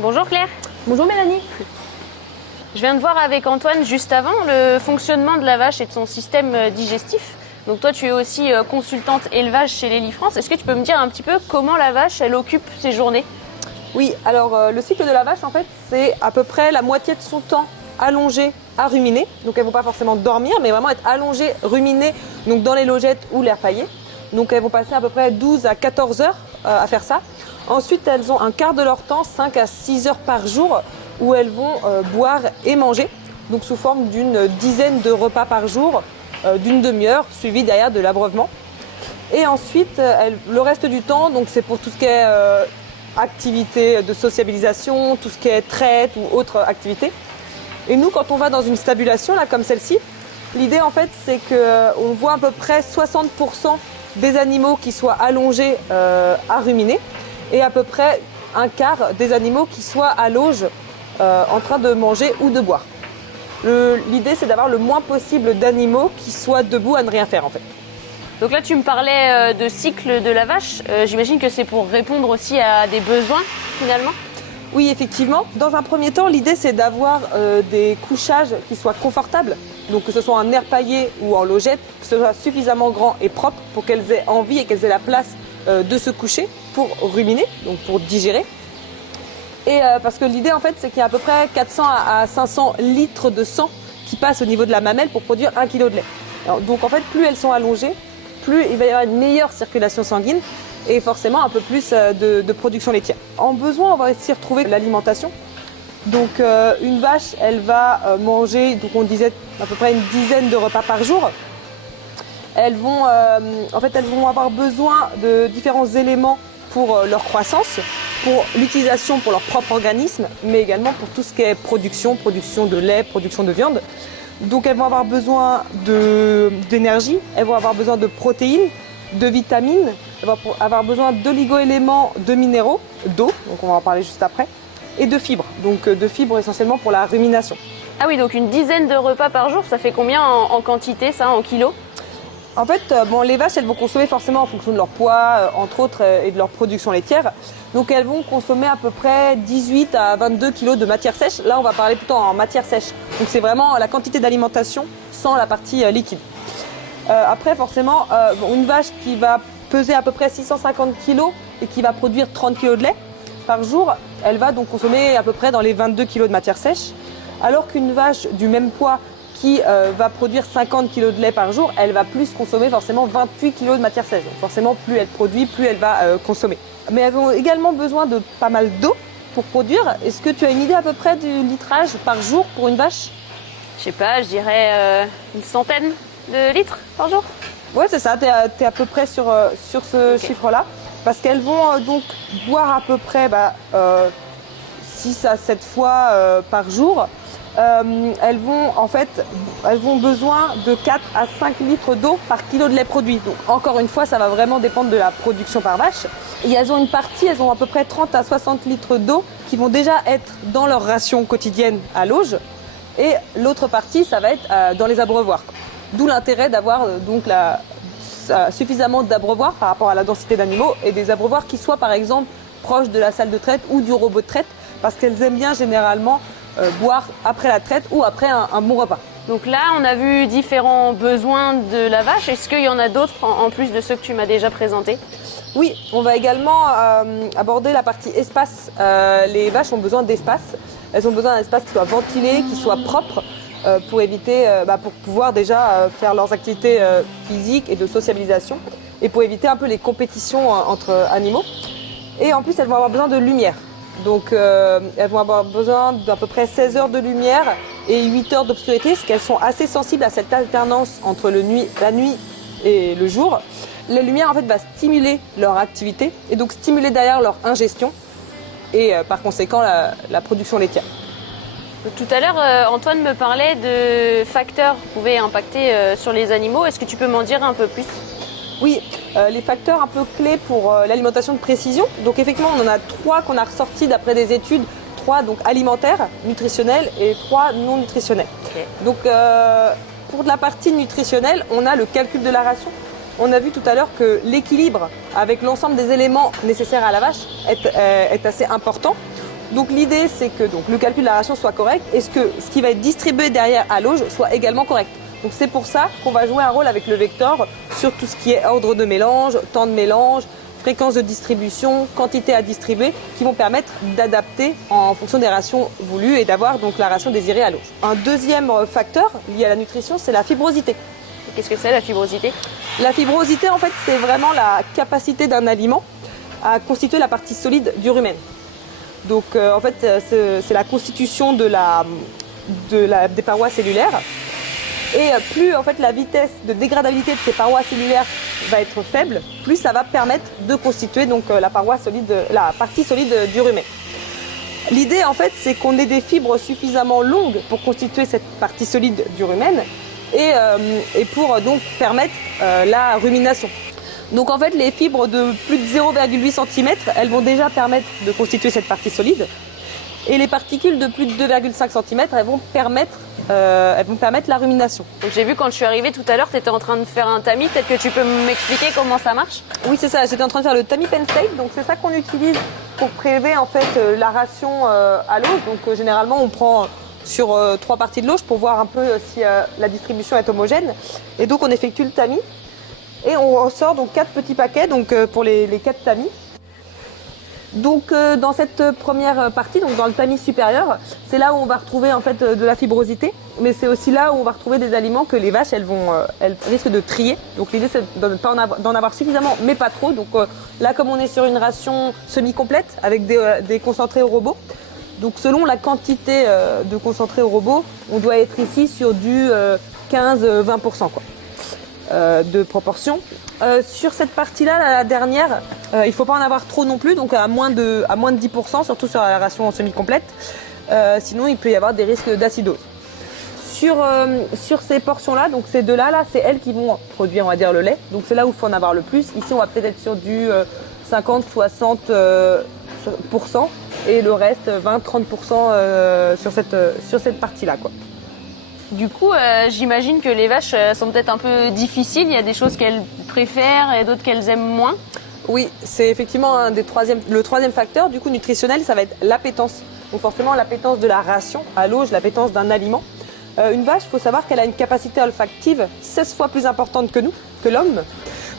Bonjour Claire. Bonjour Mélanie. Je viens de voir avec Antoine juste avant le fonctionnement de la vache et de son système digestif. Donc toi tu es aussi consultante élevage chez Lely-France. Est-ce que tu peux me dire un petit peu comment la vache elle occupe ses journées? Oui, alors le cycle de la vache en fait c'est à peu près la moitié de son temps allongé à ruminer. Donc elles ne vont pas forcément dormir mais vraiment être allongées, ruminer donc dans les logettes ou l'air paillé. Donc elles vont passer à peu près 12 à 14 heures à faire ça. Ensuite elles ont un quart de leur temps, 5 à 6 heures par jour où elles vont boire et manger. Donc sous forme d'une dizaine de repas par jour, d'une demi-heure, suivi derrière de l'abreuvement. Et ensuite le reste du temps, donc c'est pour tout ce qui est activité de sociabilisation, tout ce qui est traite ou autre activité. Et nous, quand on va dans une stabulation là, comme celle-ci, l'idée en fait c'est qu'on voit à peu près 60% des animaux qui soient allongés à ruminer et à peu près un quart des animaux qui soient à l'auge en train de manger ou de boire. L'idée c'est d'avoir le moins possible d'animaux qui soient debout à ne rien faire en fait. Donc là tu me parlais de cycle de la vache. J'imagine que c'est pour répondre aussi à des besoins finalement. Oui, effectivement. Dans un premier temps, l'idée c'est d'avoir des couchages qui soient confortables. Donc que ce soit en air paillé ou en logette, que ce soit suffisamment grand et propre pour qu'elles aient envie et qu'elles aient la place de se coucher pour ruminer, donc pour digérer. Et parce que l'idée en fait c'est qu'il y a à peu près 400 à 500 litres de sang qui passent au niveau de la mamelle pour produire 1 kg de lait. Alors, donc en fait plus elles sont allongées, plus il va y avoir une meilleure circulation sanguine et forcément un peu plus de production laitière. En besoin, on va aussi retrouver l'alimentation. Donc une vache, elle va manger, donc on disait à peu près une dizaine de repas par jour. Elles vont avoir besoin de différents éléments pour leur croissance, pour l'utilisation pour leur propre organisme, mais également pour tout ce qui est production de lait, production de viande. Donc elles vont avoir besoin d'énergie, elles vont avoir besoin de protéines, de vitamines, elles vont avoir besoin d'oligo-éléments, de minéraux, d'eau, donc on va en parler juste après, et de fibres, donc de fibres essentiellement pour la rumination. Ah oui, donc une dizaine de repas par jour, ça fait combien en quantité ça, en kilos? En fait, les vaches, elles vont consommer forcément en fonction de leur poids, entre autres, et de leur production laitière. Donc elles vont consommer à peu près 18 à 22 kg de matière sèche. Là, on va parler plutôt en matière sèche. Donc c'est vraiment la quantité d'alimentation sans la partie liquide. Après, forcément, une vache qui va peser à peu près 650 kg et qui va produire 30 kg de lait par jour, elle va donc consommer à peu près dans les 22 kg de matière sèche. Alors qu'une vache du même poids qui va produire 50 kg de lait par jour, elle va plus consommer forcément 28 kg de matière sèche. Donc forcément, plus elle produit, plus elle va consommer. Mais elles ont également besoin de pas mal d'eau pour produire. Est-ce que tu as une idée à peu près du litrage par jour pour une vache? Je sais pas, je dirais une centaine de litres par jour. Ouais, c'est ça, tu es à peu près sur ce chiffre-là. Parce qu'elles vont donc boire à peu près 6 à 7 fois par jour. Elles vont besoin de 4 à 5 litres d'eau par kilo de lait produit. Donc encore une fois, ça va vraiment dépendre de la production par vache. Et elles ont à peu près 30 à 60 litres d'eau qui vont déjà être dans leur ration quotidienne à l'auge. Et l'autre partie, ça va être dans les abreuvoirs. D'où l'intérêt d'avoir suffisamment d'abreuvoirs par rapport à la densité d'animaux et des abreuvoirs qui soient par exemple proches de la salle de traite ou du robot de traite parce qu'elles aiment bien généralement boire après la traite ou après un bon repas. Donc là, on a vu différents besoins de la vache. Est-ce qu'il y en a d'autres en plus de ceux que tu m'as déjà présentés? Oui, on va également aborder la partie espace. Les vaches ont besoin d'espace. Elles ont besoin d'un espace qui soit ventilé, qui soit propre pour pouvoir déjà faire leurs activités physiques et de sociabilisation et pour éviter un peu les compétitions entre animaux. Et en plus, elles vont avoir besoin de lumière. Donc elles vont avoir besoin d'à peu près 16 heures de lumière et 8 heures d'obscurité, parce qu'elles sont assez sensibles à cette alternance entre la nuit et le jour. La lumière en fait va stimuler leur activité et donc stimuler derrière leur ingestion et par conséquent la production laitière. Tout à l'heure, Antoine me parlait de facteurs qui pouvaient impacter sur les animaux. Est-ce que tu peux m'en dire un peu plus? Oui, les facteurs un peu clés pour l'alimentation de précision. Donc effectivement, on en a 3 qu'on a ressortis d'après des études. 3 donc alimentaires, nutritionnels et 3 non nutritionnels. Okay. Donc pour la partie nutritionnelle, on a le calcul de la ration. On a vu tout à l'heure que l'équilibre avec l'ensemble des éléments nécessaires à la vache est assez important. Donc l'idée, c'est que donc, le calcul de la ration soit correct et ce qui va être distribué derrière à l'auge soit également correct. Donc c'est pour ça qu'on va jouer un rôle avec le vecteur sur tout ce qui est ordre de mélange, temps de mélange, fréquence de distribution, quantité à distribuer, qui vont permettre d'adapter en fonction des rations voulues et d'avoir donc la ration désirée à l'auge. Un deuxième facteur lié à la nutrition, c'est la fibrosité. Qu'est-ce que c'est la fibrosité? La fibrosité, en fait, c'est vraiment la capacité d'un aliment à constituer la partie solide du rumen. Donc, en fait, c'est la constitution des parois cellulaires. Et plus, en fait, la vitesse de dégradabilité de ces parois cellulaires va être faible, plus ça va permettre de constituer donc, la partie solide du rumen. L'idée, en fait, c'est qu'on ait des fibres suffisamment longues pour constituer cette partie solide du rumen et pour donc permettre la rumination. Donc en fait, les fibres de plus de 0,8 cm, elles vont déjà permettre de constituer cette partie solide. Et les particules de plus de 2,5 cm, elles vont permettre la rumination. Donc j'ai vu quand je suis arrivée tout à l'heure, tu étais en train de faire un tamis. Peut-être que tu peux m'expliquer comment ça marche? Oui, c'est ça. J'étais en train de faire le tamis pen state. Donc c'est ça qu'on utilise pour prélever en fait la ration à l'auge. Donc généralement, on prend sur 3 parties de l'auge pour voir un peu si la distribution est homogène. Et donc on effectue le tamis. Et on ressort donc 4 petits paquets donc, pour les 4 tamis. Donc dans cette première partie, donc dans le tamis supérieur, c'est là où on va retrouver en fait de la fibrosité, mais c'est aussi là où on va retrouver des aliments que les vaches elles risquent de trier. Donc l'idée c'est d'en avoir suffisamment, mais pas trop. Donc là comme on est sur une ration semi-complète avec des concentrés au robot, donc selon la quantité de concentrés au robot, on doit être ici sur du 15-20% quoi. De proportion. Sur cette partie-là, la dernière, il ne faut pas en avoir trop non plus, donc à moins de 10%, surtout sur la ration semi-complète. Sinon, il peut y avoir des risques d'acidose. Sur ces portions-là, donc ces deux-là, c'est elles qui vont produire, on va dire, le lait. Donc c'est là où il faut en avoir le plus. Ici, on va peut-être être sur du 50-60% et le reste 20-30% sur cette partie-là, quoi. Du coup, j'imagine que les vaches sont peut-être un peu difficiles. Il y a des choses qu'elles préfèrent et d'autres qu'elles aiment moins. Oui, c'est effectivement le troisième facteur du coup nutritionnel, ça va être l'appétence. Donc forcément l'appétence de la ration à l'auge, l'appétence d'un aliment. Une vache, il faut savoir qu'elle a une capacité olfactive 16 fois plus importante que l'homme.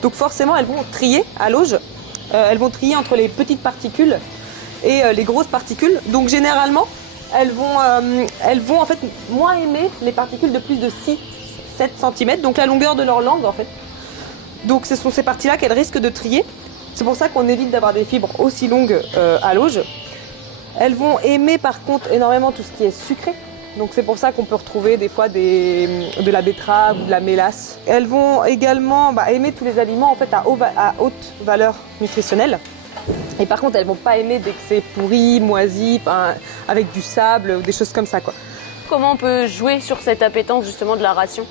Donc forcément, elles vont trier à l'auge. Elles vont trier entre les petites particules et les grosses particules. Donc généralement, elles vont en fait moins aimer les particules de plus de 6-7 cm, donc la longueur de leur langue en fait. Donc ce sont ces parties-là qu'elles risquent de trier. C'est pour ça qu'on évite d'avoir des fibres aussi longues à l'auge. Elles vont aimer par contre énormément tout ce qui est sucré. Donc c'est pour ça qu'on peut retrouver des fois de la betterave ou de la mélasse. Elles vont également aimer tous les aliments en fait à haute valeur nutritionnelle. Et par contre, elles vont pas aimer dès que c'est pourri, moisi, avec du sable ou des choses comme ça, quoi. Comment on peut jouer sur cette appétence justement de la ration?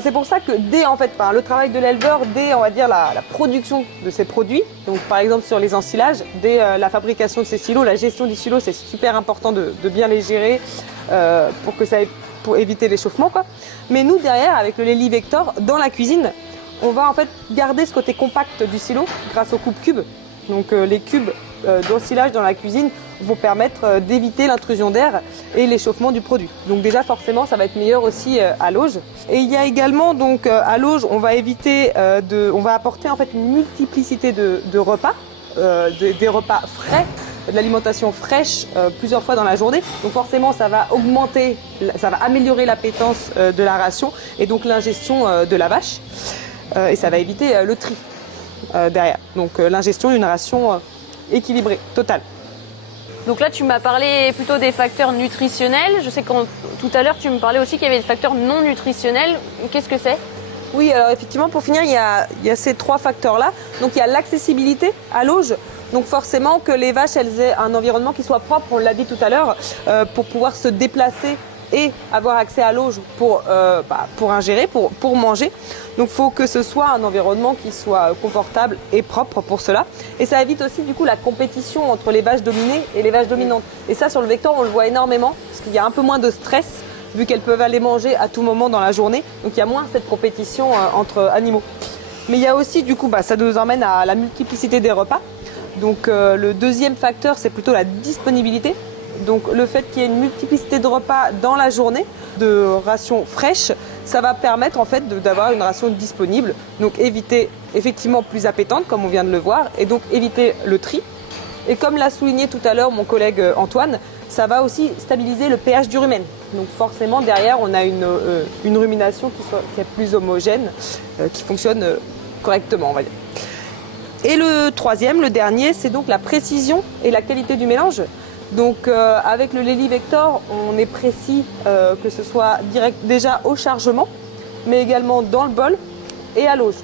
C'est pour ça que dès le travail de l'éleveur, dès on va dire la production de ces produits, donc par exemple sur les ensilages, dès la fabrication de ces silos, la gestion du silo, c'est super important de bien les gérer pour éviter l'échauffement, quoi. Mais nous derrière, avec le Lely Vector, dans la cuisine, on va en fait garder ce côté compact du silo grâce aux coupes cubes. Donc les cubes d'ensilage dans la cuisine vont permettre d'éviter l'intrusion d'air et l'échauffement du produit. Donc déjà forcément ça va être meilleur aussi à l'auge. Et il y a également donc à l'auge on va apporter en fait une multiplicité de repas, des repas frais, de l'alimentation fraîche plusieurs fois dans la journée. Donc forcément ça va améliorer l'appétence de la ration et donc l'ingestion de la vache et ça va éviter le tri. Derrière. Donc l'ingestion d'une ration équilibrée, totale. Donc là, tu m'as parlé plutôt des facteurs nutritionnels. Je sais que tout à l'heure, tu me parlais aussi qu'il y avait des facteurs non nutritionnels. Qu'est-ce que c'est? Oui, alors effectivement, pour finir, il y a ces 3 facteurs-là. Donc il y a l'accessibilité à l'auge. Donc forcément que les vaches, elles aient un environnement qui soit propre, on l'a dit tout à l'heure, pour pouvoir se déplacer et avoir accès à l'auge pour ingérer, pour manger. Donc il faut que ce soit un environnement qui soit confortable et propre pour cela. Et ça évite aussi du coup la compétition entre les vaches dominées et les vaches dominantes. Et ça sur le vecteur on le voit énormément parce qu'il y a un peu moins de stress vu qu'elles peuvent aller manger à tout moment dans la journée. Donc il y a moins cette compétition entre animaux. Mais il y a aussi du coup, ça nous emmène à la multiplicité des repas. Donc le deuxième facteur, c'est plutôt la disponibilité. Donc le fait qu'il y ait une multiplicité de repas dans la journée, de rations fraîches, ça va permettre en fait d'avoir une ration disponible. Donc éviter effectivement plus appétante, comme on vient de le voir, et donc éviter le tri. Et comme l'a souligné tout à l'heure mon collègue Antoine, ça va aussi stabiliser le pH du rumen. Donc forcément derrière on a une rumination qui est plus homogène, qui fonctionne correctement on va dire. Et le troisième, le dernier, c'est donc la précision et la qualité du mélange. Donc avec le Lely Vector, on est précis que ce soit déjà au chargement, mais également dans le bol et à l'auge.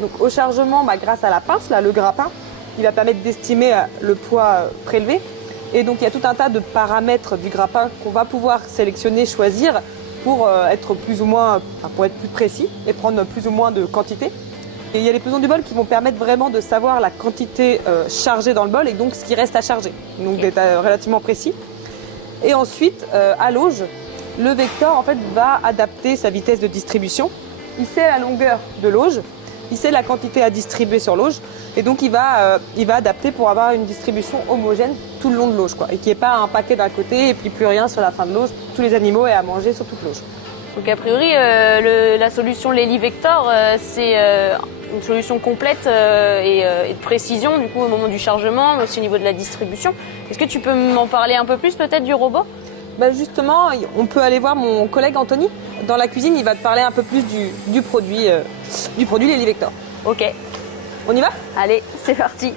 Donc au chargement, grâce à la pince, là, le grappin, il va permettre d'estimer le poids prélevé. Et donc il y a tout un tas de paramètres du grappin qu'on va pouvoir sélectionner, choisir pour être plus ou moins, pour être plus précis et prendre plus ou moins de quantité. Et il y a les pesants du bol qui vont permettre vraiment de savoir la quantité chargée dans le bol et donc ce qui reste à charger, donc d'être relativement précis. Et ensuite, à l'auge, le Vector en fait, va adapter sa vitesse de distribution. Il sait la longueur de l'auge, il sait la quantité à distribuer sur l'auge et donc il va adapter pour avoir une distribution homogène tout le long de l'auge, et qu'il n'y ait pas un paquet d'un côté et puis plus rien sur la fin de l'auge. Tous les animaux aient à manger sur toute l'auge. Donc a priori, la solution Lely Vector, c'est une solution complète et de précision du coup au moment du chargement, mais aussi au niveau de la distribution. Est-ce que tu peux m'en parler un peu plus peut-être du robot ? Justement, on peut aller voir mon collègue Anthony. Dans la cuisine, il va te parler un peu plus du produit Lely Vector. Ok. On y va ? Allez, c'est parti.